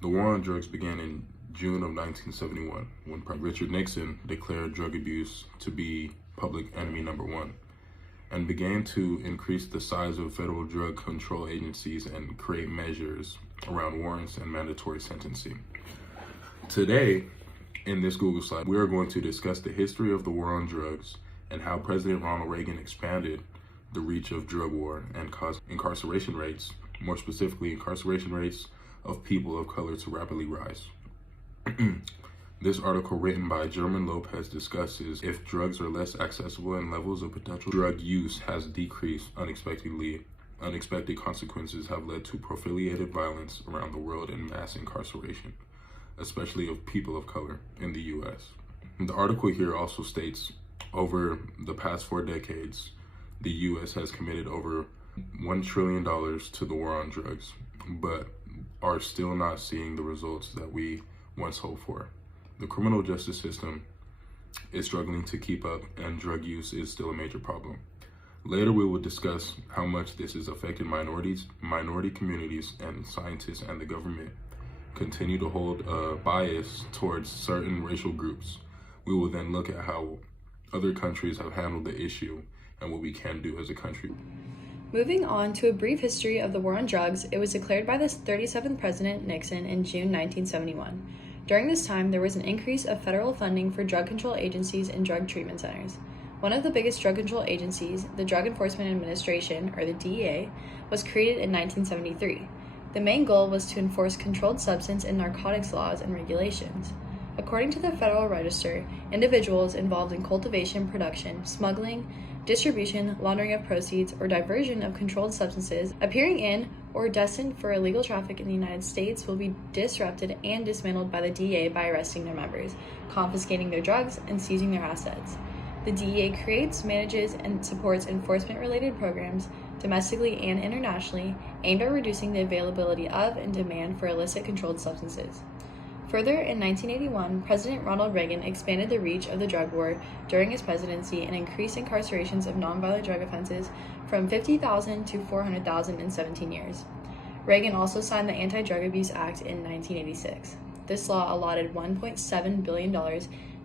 The war on drugs began in June of 1971 when President Richard Nixon declared drug abuse to be public enemy number one and began to increase the size of federal drug control agencies and create measures around warrants and mandatory sentencing. Today, in this Google slide, we are going to discuss the history of the war on drugs and how President Ronald Reagan expanded the reach of drug war and caused incarceration rates, more specifically incarceration rates of people of color, to rapidly rise. This article, written by German Lopez, discusses if drugs are less accessible and levels of potential drug use has decreased unexpectedly. Unexpected consequences have led to profiliated violence around the world and mass incarceration, especially of people of color in the U.S. The article here also states, over the past 4 decades, the U.S. has committed over $1 trillion to the war on drugs, but are still not seeing the results that we once hoped for. The criminal justice system is struggling to keep up, and drug use is still a major problem. Later, we will discuss how much this has affected minority communities, and scientists and the government continue to hold a bias towards certain racial groups. We will then look at how other countries have handled the issue and what we can do as a country. Moving on to a brief history of the war on drugs, it was declared by the 37th President Nixon in June 1971. During this time, there was an increase of federal funding for drug control agencies and drug treatment centers. One of the biggest drug control agencies, the Drug Enforcement Administration, or the DEA, was created in 1973. The main goal was to enforce controlled substance and narcotics laws and regulations. According to the Federal Register, individuals involved in cultivation, production, smuggling, distribution, laundering of proceeds, or diversion of controlled substances appearing in or destined for illegal traffic in the United States will be disrupted and dismantled by the DEA by arresting their members, confiscating their drugs, and seizing their assets. The DEA creates, manages, and supports enforcement-related programs domestically and internationally aimed at reducing the availability of and demand for illicit controlled substances. Further, in 1981, President Ronald Reagan expanded the reach of the drug war during his presidency and increased incarcerations of nonviolent drug offenses from 50,000 to 400,000 in 17 years. Reagan also signed the Anti-Drug Abuse Act in 1986. This law allotted $1.7 billion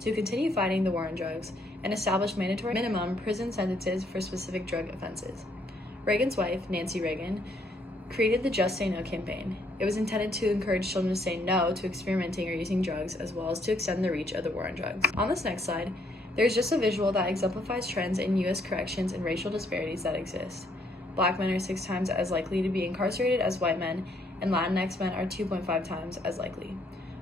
to continue fighting the war on drugs and established mandatory minimum prison sentences for specific drug offenses. Reagan's wife, Nancy Reagan, created the Just Say No campaign. It was intended to encourage children to say no to experimenting or using drugs, as well as to extend the reach of the war on drugs. On this next slide, there's just a visual that exemplifies trends in U.S. corrections and racial disparities that exist. Black men are 6 times as likely to be incarcerated as white men, and Latinx men are 2.5 times as likely.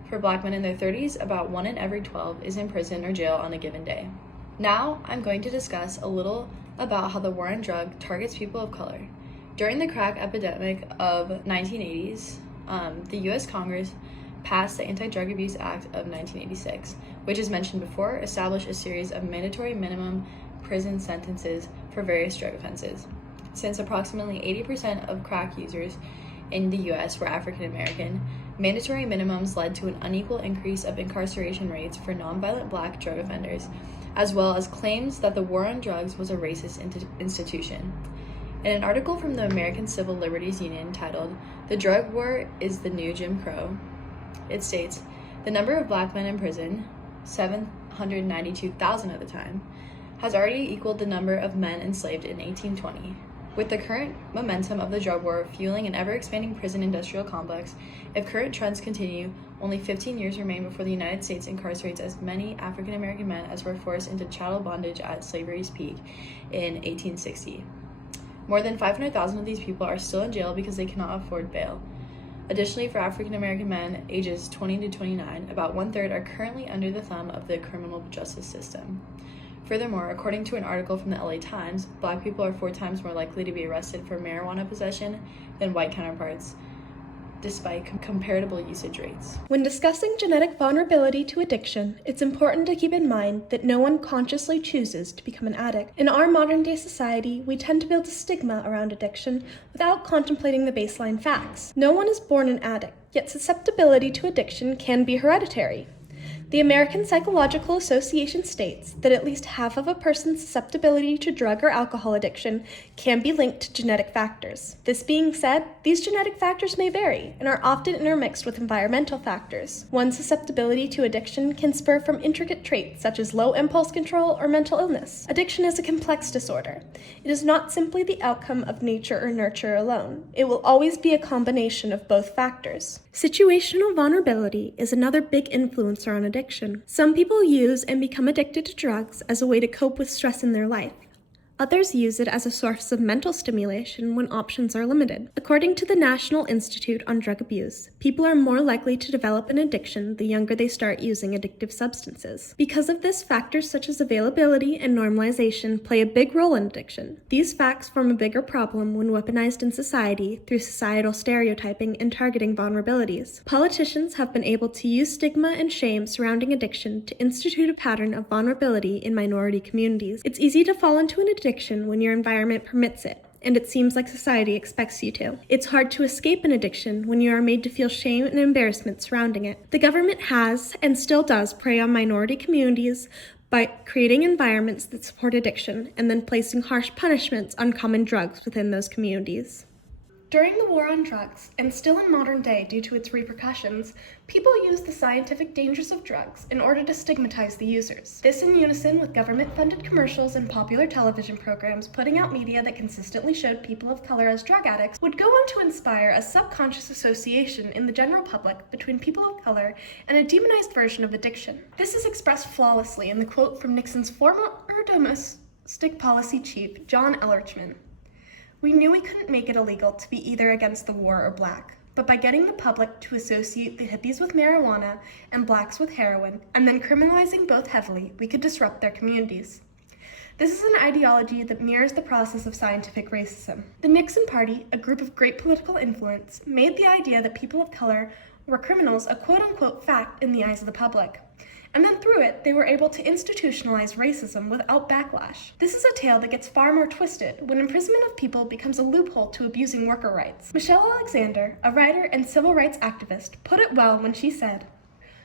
For Black men in their 30s, about 1 in every 12 is in prison or jail on a given day. Now, I'm going to discuss a little about how the war on drugs targets people of color. During the crack epidemic of 1980s, the U.S. Congress passed the Anti-Drug Abuse Act of 1986, which, as mentioned before, established a series of mandatory minimum prison sentences for various drug offenses. Since approximately 80% of crack users in the U.S. were African American, mandatory minimums led to an unequal increase of incarceration rates for nonviolent Black drug offenders, as well as claims that the war on drugs was a racist institution. In an article from the American Civil Liberties Union titled, "The Drug War is the New Jim Crow," it states, the number of Black men in prison, 792,000 at the time, has already equaled the number of men enslaved in 1820. With the current momentum of the drug war fueling an ever-expanding prison industrial complex, if current trends continue, only 15 years remain before the United States incarcerates as many African American men as were forced into chattel bondage at slavery's peak in 1860. More than 500,000 of these people are still in jail because they cannot afford bail. Additionally, for African American men ages 20 to 29, about 1/3 are currently under the thumb of the criminal justice system. Furthermore, according to an article from the LA Times, Black people are 4 times more likely to be arrested for marijuana possession than white counterparts, despite comparable usage rates. When discussing genetic vulnerability to addiction, it's important to keep in mind that no one consciously chooses to become an addict. In our modern-day society, we tend to build a stigma around addiction without contemplating the baseline facts. No one is born an addict, yet susceptibility to addiction can be hereditary. The American Psychological Association states that at least half of a person's susceptibility to drug or alcohol addiction can be linked to genetic factors. This being said, these genetic factors may vary and are often intermixed with environmental factors. One susceptibility to addiction can spur from intricate traits such as low impulse control or mental illness. Addiction is a complex disorder. It is not simply the outcome of nature or nurture alone. It will always be a combination of both factors. Situational vulnerability is another big influencer on addiction. Some people use and become addicted to drugs as a way to cope with stress in their life. Others use it as a source of mental stimulation when options are limited. According to the National Institute on Drug Abuse, people are more likely to develop an addiction the younger they start using addictive substances. Because of this, factors such as availability and normalization play a big role in addiction. These facts form a bigger problem when weaponized in society through societal stereotyping and targeting vulnerabilities. Politicians have been able to use stigma and shame surrounding addiction to institute a pattern of vulnerability in minority communities. It's easy to fall into an addiction when your environment permits it, and it seems like society expects you to. It's hard to escape an addiction when you are made to feel shame and embarrassment surrounding it. The government has, and still does, prey on minority communities by creating environments that support addiction and then placing harsh punishments on common drugs within those communities. During the war on drugs, and still in modern day due to its repercussions, people used the scientific dangers of drugs in order to stigmatize the users. This in unison with government-funded commercials and popular television programs putting out media that consistently showed people of color as drug addicts would go on to inspire a subconscious association in the general public between people of color and a demonized version of addiction. This is expressed flawlessly in the quote from Nixon's former domestic policy chief, John Ellerchman. "We knew we couldn't make it illegal to be either against the war or black, but by getting the public to associate the hippies with marijuana and blacks with heroin, and then criminalizing both heavily, we could disrupt their communities." This is an ideology that mirrors the process of scientific racism. The Nixon Party, a group of great political influence, made the idea that people of color were criminals a quote-unquote fact in the eyes of the public. And then through it, they were able to institutionalize racism without backlash. This is a tale that gets far more twisted when imprisonment of people becomes a loophole to abusing worker rights. Michelle Alexander, a writer and civil rights activist, put it well when she said,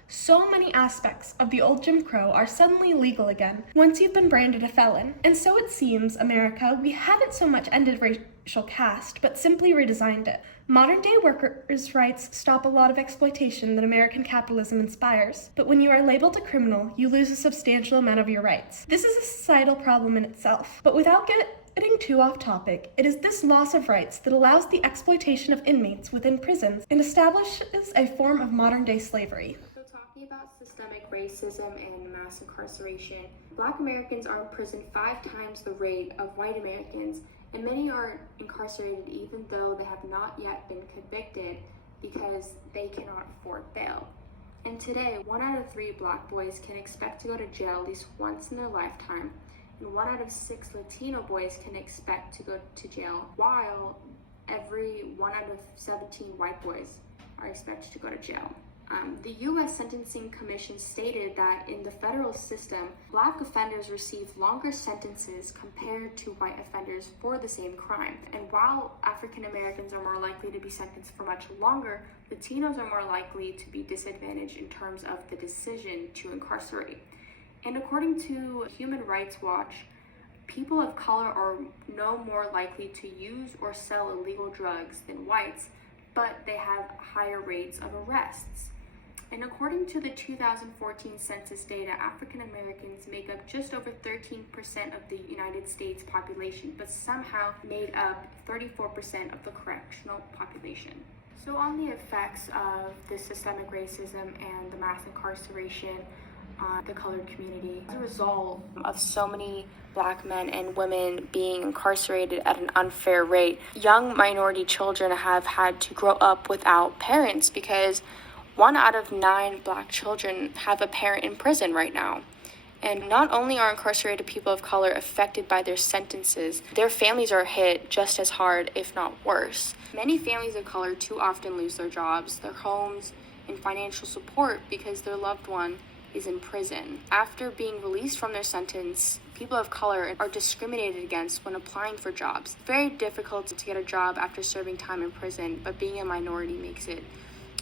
"So many aspects of the old Jim Crow are suddenly legal again once you've been branded a felon. And so it seems, America, we haven't so much ended racial caste, but simply redesigned it. Modern-day workers' rights stop a lot of exploitation that American capitalism inspires, but when you are labeled a criminal, you lose a substantial amount of your rights. This is a societal problem in itself, but without getting too off topic, it is this loss of rights that allows the exploitation of inmates within prisons and establishes a form of modern-day slavery." Talking about systemic racism and mass incarceration, Black Americans are in prison 5 times the rate of white Americans, and many are incarcerated even though they have not yet been convicted because they cannot afford bail. And today, 1 out of 3 Black boys can expect to go to jail at least once in their lifetime, and 1 out of 6 Latino boys can expect to go to jail, while every 1 out of 17 white boys are expected to go to jail. The U.S. Sentencing Commission stated that in the federal system, Black offenders receive longer sentences compared to white offenders for the same crime. And while African Americans are more likely to be sentenced for much longer, Latinos are more likely to be disadvantaged in terms of the decision to incarcerate. And according to Human Rights Watch, people of color are no more likely to use or sell illegal drugs than whites, but they have higher rates of arrests. And according to the 2014 census data, African Americans make up just over 13% of the United States population, but somehow made up 34% of the correctional population. So on the effects of the systemic racism and the mass incarceration on the colored community, as a result of so many Black men and women being incarcerated at an unfair rate, young minority children have had to grow up without parents because 1 out of 9 Black children have a parent in prison right now. And not only are incarcerated people of color affected by their sentences, their families are hit just as hard, if not worse. Many families of color too often lose their jobs, their homes, and financial support because their loved one is in prison. After being released from their sentence, people of color are discriminated against when applying for jobs. It's very difficult to get a job after serving time in prison, but being a minority makes it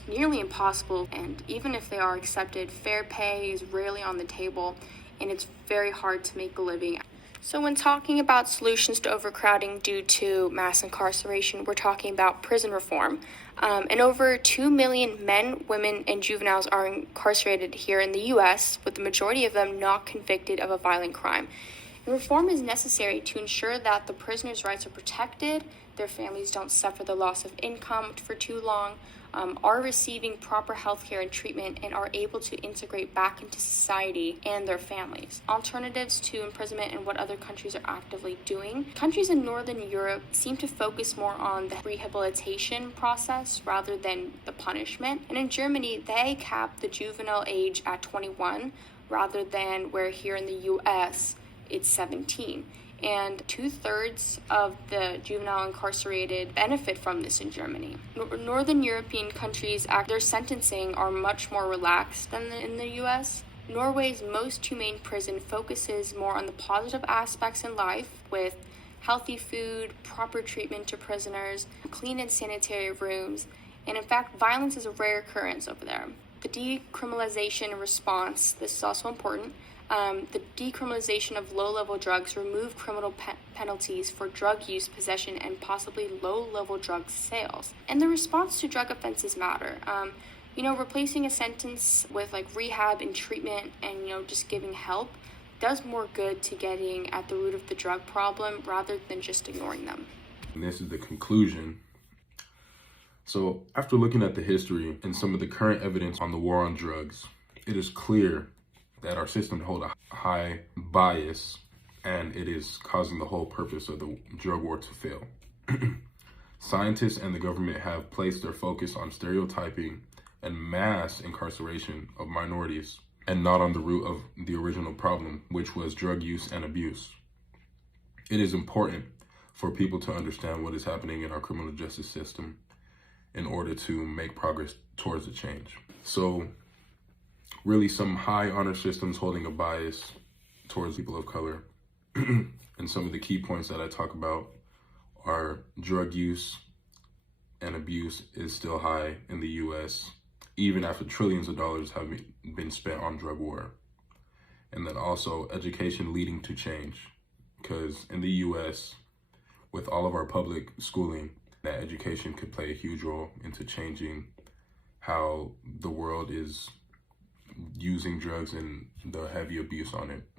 nearly impossible, and even if they are accepted, fair pay is rarely on the table, and it's very hard to make a living. So when talking about solutions to overcrowding due to mass incarceration, we're talking about prison reform. And over 2 million men, women, and juveniles are incarcerated here in the U.S., with the majority of them not convicted of a violent crime. And reform is necessary to ensure that the prisoners' rights are protected, their families don't suffer the loss of income for too long, are receiving proper health care and treatment, and are able to integrate back into society and their families. Alternatives to imprisonment and what other countries are actively doing. Countries in Northern Europe seem to focus more on the rehabilitation process rather than the punishment. And in Germany, they cap the juvenile age at 21 rather than where here in the US it's 17. And 2/3 of the juvenile incarcerated benefit from this in Germany. Northern European countries, their sentencing are much more relaxed than in the US. Norway's most humane prison focuses more on the positive aspects in life, with healthy food, proper treatment to prisoners, clean and sanitary rooms, and in fact, violence is a rare occurrence over there. The decriminalization response, this is also important. The decriminalization of low-level drugs remove criminal penalties for drug use, possession, and possibly low-level drug sales. And the response to drug offenses matter. Replacing a sentence with like rehab and treatment and, just giving help does more good to getting at the root of the drug problem rather than just ignoring them. And this is the conclusion. So after looking at the history and some of the current evidence on the war on drugs, it is clear that our system hold a high bias, and it is causing the whole purpose of the drug war to fail. Scientists and the government have placed their focus on stereotyping and mass incarceration of minorities, and not on the root of the original problem, which was drug use and abuse. It is important for people to understand what is happening in our criminal justice system in order to make progress towards a change. So really, some high honor systems holding a bias towards people of color. And some of the key points that I talk about are drug use and abuse is still high in the US, even after trillions of dollars have been spent on drug war. And then also education leading to change, because in the US, with all of our public schooling, that education could play a huge role into changing how the world is using drugs and the heavy abuse on it.